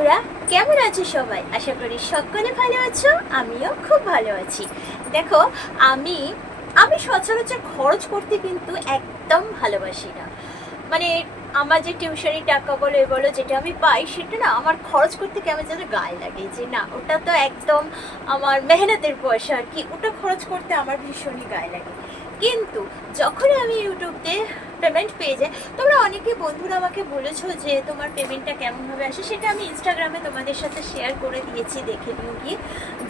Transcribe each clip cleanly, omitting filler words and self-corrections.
বন্ধুরা, কেমন আছো সবাই? আশা করি সকলে ভালো আছো, আমিও খুব ভালো আছি। দেখো, আমি আমি সচরাচর খরচ করতে কিন্তু একদম ভালোবাসি না। মানে আমার যে টিউশনি টাকা বলো এ বলো যেটা আমি পাই, সেটা না আমার খরচ করতে কেমন যেন গায়ে লাগে, যে না ওটা তো একদম আমার মেহনতের পয়সা আর কি, ওটা খরচ করতে আমার ভীষণই গায়ে লাগে। কিন্তু যখনই আমি ইউটিউবে পেমেন্ট পেয়ে যাই, তোমরা অনেকে বন্ধুরা আমাকে বলেছো যে তোমার পেমেন্টটা কেমনভাবে আসে, সেটা আমি ইনস্টাগ্রামে তোমাদের সাথে শেয়ার করে দিয়েছি, দেখে নিও গিয়ে,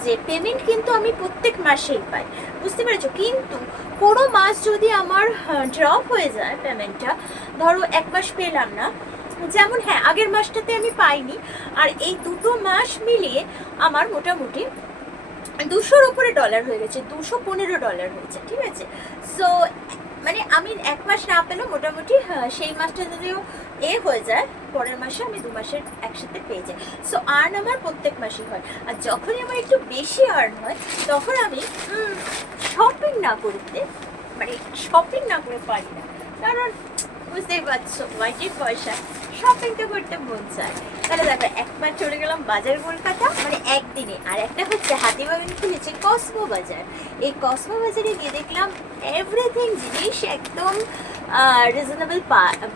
যে পেমেন্ট কিন্তু আমি প্রত্যেক মাসেই পাই, বুঝতে পেরেছো? কিন্তু কোনো মাস যদি আমার ড্রপ হয়ে যায় পেমেন্টটা, ধরো এক মাস পেলাম না, যেমন হ্যাঁ আগের মাসটাতে আমি পাইনি, আর এই দুটো মাস মিলিয়ে আমার মোটামুটি 200-র উপরে ডলার হয়ে গেছে, $215 হয়েছে, ঠিক আছে? সো মানে আমি এক মাস না পেলেও মোটামুটি সেই মাসটা যদিও হয়ে যায়, পরের মাসে আমি 2 মাসের একসাথে পেয়ে যাই। সো আর্ন আমার প্রত্যেক মাসেই হয়। আর যখনই আমার একটু বেশি আর্ন হয়, তখন আমি শপিং না করতে, মানে শপিং না করে পারি না, কারণ বুঝতেই পারছো মাইটির পয়সা, শপিং তো করতে মন চায়। তাহলে দেখো, একবার চলে গেলাম বাজার কলকাতা, মানে একদিনে, আর একটা হচ্ছে হাতিবাগান খুলেছে কসমো বাজার। এই কসমো বাজারে গিয়ে দেখলাম এভরিথিং জিনিস একদম রিজনেবল,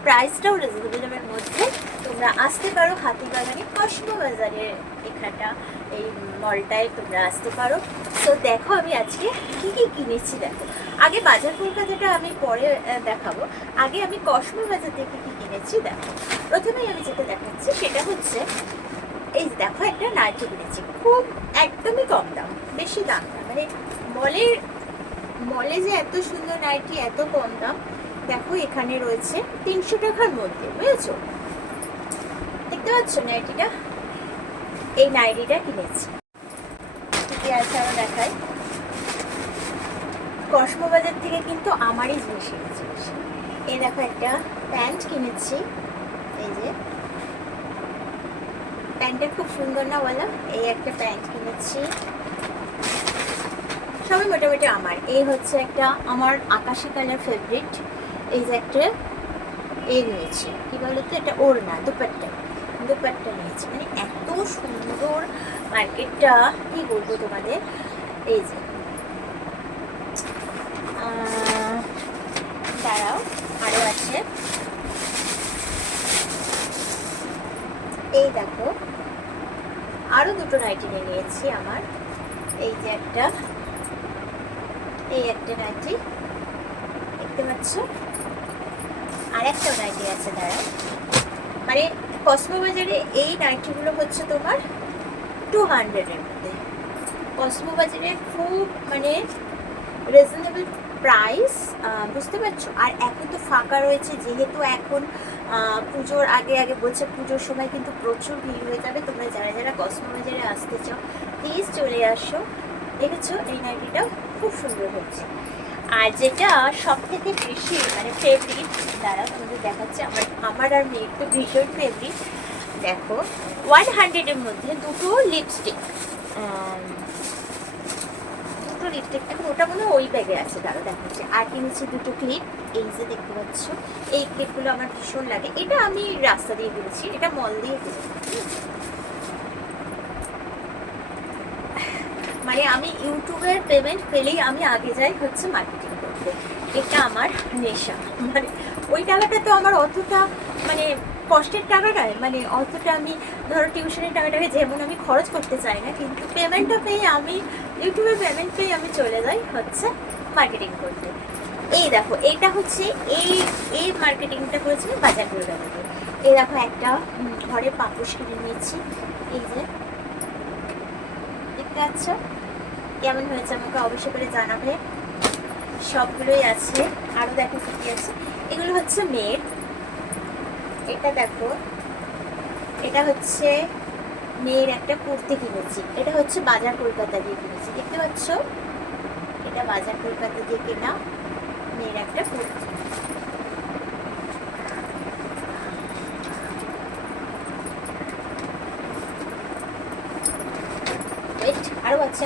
প্রাইসটাও রিজনেবলের মধ্যে। তোমরা আসতে পারো হাতিবাগানে কসমো বাজারের এখানটা, এই মলটায় তোমরা আসতে পারো। তো দেখো আমি আজকে কী কী কিনেছি দেখো। আগে বাজার কলকাতাটা আমি পরে দেখাবো, আগে আমি কসমো বাজার থেকে কী কিনেছি দেখো। প্রথমেই আমি যেটা দেখাচ্ছি সেটা হচ্ছে, এই দেখো একটা নাইটি কিনেছি, খুব একদমই কম দাম, বেশি দাম না, মানে মলে যে এত সুন্দর নাইটি এত কম দাম, দেখো এখানে রয়েছে 300 টাকার মধ্যে, বুঝেছো? দেখতে পাচ্ছ নাইটিটা, এই নাইটিটা কিনেছি। ঠিক আছে, আরো দেখাই। কসমো বাজার থেকে কিন্তু আমারই জিনিস কিনেছি বেশি। এই দেখো একটা প্যান্ট কিনেছি, এই যে প্যান্টটা খুব সুন্দর না বলো? এই একটা প্যান্ট কিনেছি, সবই মোটামুটি আমার। এই হচ্ছে একটা আমার আকাশি কালার ফেভারিট, এই যে একটা এই নিয়েছি, কি বলতো এটা ওড়না, দুপাট্টা নিয়েছি। মানে এত সুন্দর মার্কেটটা, কি বলবো তোমাদের। এই যে দাঁড়াও, আরও আছে, এই দেখো আরও দুটো নাইটি নিয়েছি আমার। এই যে একটা, এই একটা নাইটি দেখতে পাচ্ছ, আর একটা নাইটি আছে, দাঁড়াও। মানে কসমো বাজারে এই নাইটিগুলো হচ্ছে তোমার 200-এর মধ্যে। কসমো বাজারে খুব মানে রিজনেবল প্রাইস, বুঝতে পারছো? আর এখন তো ফাঁকা রয়েছে, যেহেতু এখন পুজোর আগে আগে বলছে, পুজোর সময় কিন্তু প্রচুর ভিড় হয়ে যাবে। তোমরা যারা যারা কসমো বাজারে আসতে চাও প্লিজ চলে আসো। দেখেছো এই নাইটিটাও খুব সুন্দর হচ্ছে। আর যেটা সব থেকে বেশি মানে ফেভারিট, দ্বারা তোমাদের দেখাচ্ছে, আমার আর মেয়ের তো ভীষণ ফেভারিট। দেখো 100-এর মধ্যে দুটো লিপস্টিক, এখন ওটা মনে হয় ওই ব্যাগে আছে, দাঁড়া দেখাচ্ছে। আর কিনেছি দুটো ক্লিপ, এই যে দেখতে পাচ্ছ, এই ক্লিপগুলো আমার ভীষণ লাগে। এটা আমি রাস্তা দিয়ে কিনেছি, এটা মল দিয়ে কিনেছি। মানে আমি ইউটিউবের পেমেন্ট পেলেই আমি আগে যাই হচ্ছে মার্কেটিং করতে, এটা আমার নেশা। মানে ওই টাকাটা তো আমার অতটা মানে কষ্টের টাকা নয়, মানে অতটা আমি ধরো টিউশনের টাকাটাকে যেমন আমি খরচ করতে চাই না, কিন্তু পেমেন্টটা পেয়ে আমি ইউটিউবের পেমেন্ট পেয়ে আমি চলে যাই হচ্ছে মার্কেটিং করতে। এই দেখো এইটা হচ্ছে এই মার্কেটিংটা করেছি বাজার কলকাতা থেকে। এই দেখো একটা ঘরে পাপোশ কিনে নিয়েছি, এই যে দেখতে পাচ্ছ, কেমন হয়েছে আমাকে অবশ্যই করে জানাবে। সবগুলোই আছে, আরও দেখো কি আছে। এগুলো হচ্ছে মেয়ের, এটা দেখো, এটা হচ্ছে মেয়ের একটা কুর্তি কিনেছি, এটা হচ্ছে বাজার কলকাতা দিয়ে কিনেছি, দেখতে পাচ্ছ, এটা বাজার কলকাতা দিয়ে কেনা মেয়ের একটা কুর্তি। আরও আছে,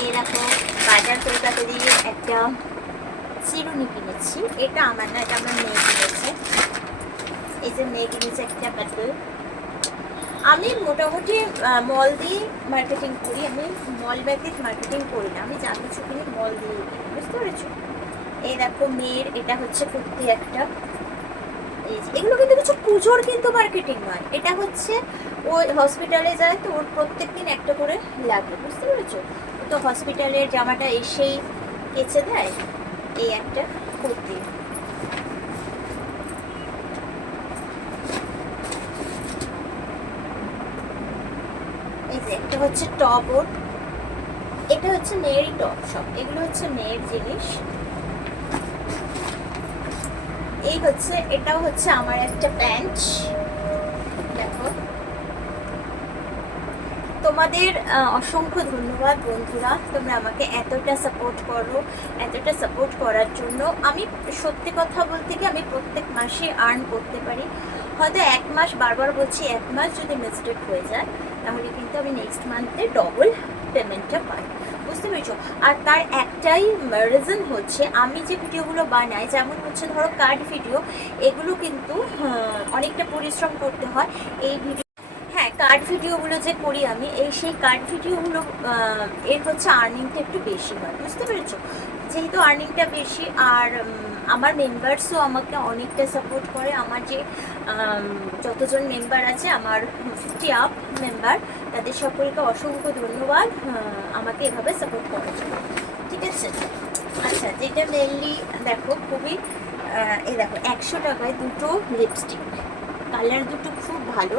এই দেখো বাজার কলকাতা দিয়ে একটা চিরুনি কিনেছি, এটা আমার না, এটা আমার মেয়ে কিনেছে। এই যে মেয়ে কিনেছে একটা বাটল, আমি মোটামুটি মল দিয়ে মার্কেটিং করি, আমি মল ব্যাগের মার্কেটিং করি না, আমি যা কিছু কিনি মল দিয়ে কিনি, বুঝতে পেরেছো? এই দেখো মেয়ের এটা হচ্ছে কুর্তি একটা, এই যে এগুলো কিন্তু কিছু পুজোর কিন্তু মার্কেটিং নয়, এটা হচ্ছে ওই হসপিটালে যায় তো ওর প্রত্যেক দিন একটা করে লাগে, বুঝতে পেরেছো? তো হসপিটালের জামাটা এসেই কেচে দেয়। এই একটা কুর্তি, এই যে একটা হচ্ছে টপ ওর, এটা হচ্ছে মেয়েরই টপ, সব এগুলো হচ্ছে মেয়ের জিনিস। এই হচ্ছে, এটাও হচ্ছে আমার একটা প্যান্ট, দেখো। তোমাদের অসংখ্য ধন্যবাদ বন্ধুরা, তোমরা আমাকে এতটা সাপোর্ট করো, এতটা সাপোর্ট করার জন্য। আমি সত্যি কথা বলতে কি আমি প্রত্যেক মাসে আর্ন করতে পারি, হয়তো এক মাস, বারবার বলছি এক মাস যদি মিস্টেক হয়ে যায় তাহলে কিন্তু আমি নেক্সট মান্থে ডবল পেমেন্টটা পাই, বুঝতে পেরেছো? আর তার একটাই রিজন হচ্ছে আমি যে ভিডিওগুলো বানাই, যেমন হচ্ছে ধরো কার্ড ভিডিও, এগুলো কিন্তু অনেকটা পরিশ্রম করতে হয়। এই ভিডিও, হ্যাঁ কার্ড ভিডিওগুলো যে করি আমি, এই সেই কার্ড ভিডিওগুলো এর হচ্ছে আর্নিংটা একটু বেশি হয়, বুঝতে পেরেছো? যেহেতু আর্নিংটা বেশি, আর আমার মেম্বার্সও আমাকে অনেকটা সাপোর্ট করে, আমার যে যতজন মেম্বার আছে, আমার 50 আপ মেম্বার, তাদের সকলকে অসংখ্য ধন্যবাদ আমাকে এভাবে সাপোর্ট করার জন্য, ঠিক আছে? আচ্ছা, যেটা মেনলি দেখো খুবই, এই দেখো 100 টাকায় দুটো লিপস্টিক, কালার দুটো খুব ভালো,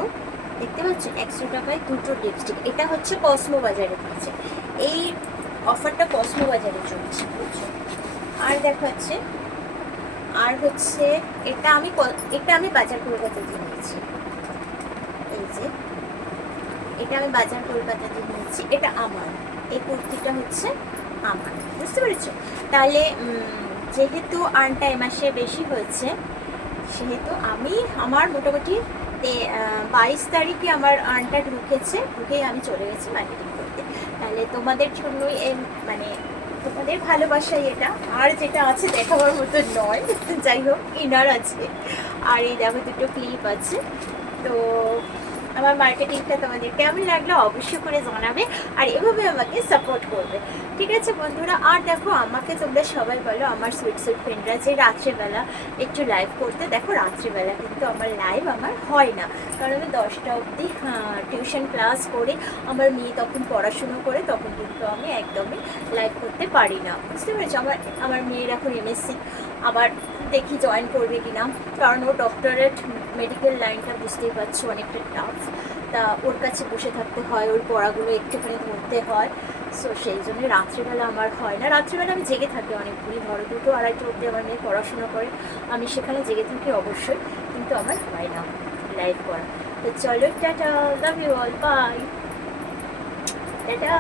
দেখতে পাচ্ছ? 100 টাকায় দুটো লিপস্টিক, এটা হচ্ছে কসমো বাজারে দিয়েছে, এই অফারটা কসমো বাজারে চলছে, বুঝছো? আর দেখাচ্ছে, আর হচ্ছে এটা আমি বাজার কলকাতা দিয়ে নিয়েছি, এই যে এটা আমি বাজার কলকাতা দিয়ে নিয়েছি, এটা আমার, এই কুর্তিটা হচ্ছে আমার, বুঝতে পেরেছো? তাহলে যেহেতু আর্নটা এ মাসে বেশি হয়েছে, সেহেতু আমার মোটামুটি 22 তারিখে আমার আর্নটা ঢুকেই আমি চলে গেছি মার্কেটিং করতে। তাহলে তোমাদের জন্যই মানে তোমাদের ভালোবাসাই এটা, আর যেটা আছে দেখাবার মতো নয়, যাই হোক ইনার আছে, আর এই দেখো দুটো ক্লিপ আছে। তো আমার মার্কেটিংটা তোমাদের কেমন লাগলো অবশ্যই করে জানাবে, আর এভাবে আমাকে সাপোর্ট করবে, ঠিক আছে বন্ধুরা? আর দেখো আমাকে তোমরা সবাই বলো, আমার সুইট ফ্রেন্ডরা, যে রাত্রেবেলা একটু লাইভ করতে, দেখো রাত্রিবেলা কিন্তু আমার লাইভ হয় না, কারণ আমি 10টা অবধি টিউশন ক্লাস করে, আমার মেয়ে তখন পড়াশুনো করে, তখন কিন্তু আমি একদমই লাইভ করতে পারি না, বুঝতে পেরেছো? আমার মেয়ের এখন এমএসসি, আবার দেখি জয়েন করবে কিনা, কারণ ও ডক্টরেট মেডিকেল লাইনটা বুঝতেই পারছো অনেকটা টাফ, তা ওর কাছে বসে থাকতে হয়, ওর পড়াগুলো একটুখানি ধরতে হয়, সো সেই জন্য রাত্রিবেলা আমার হয় না। রাত্রিবেলা আমি জেগে থাকি অনেকগুলি, ধরো 2টো 2:30 অবধি আমার মেয়ে পড়াশোনা করে, আমি সেখানে জেগে থাকি অবশ্যই, কিন্তু আমার হয় না লাইভ করা। তো চলো, টাটা, love you all, bye, tata.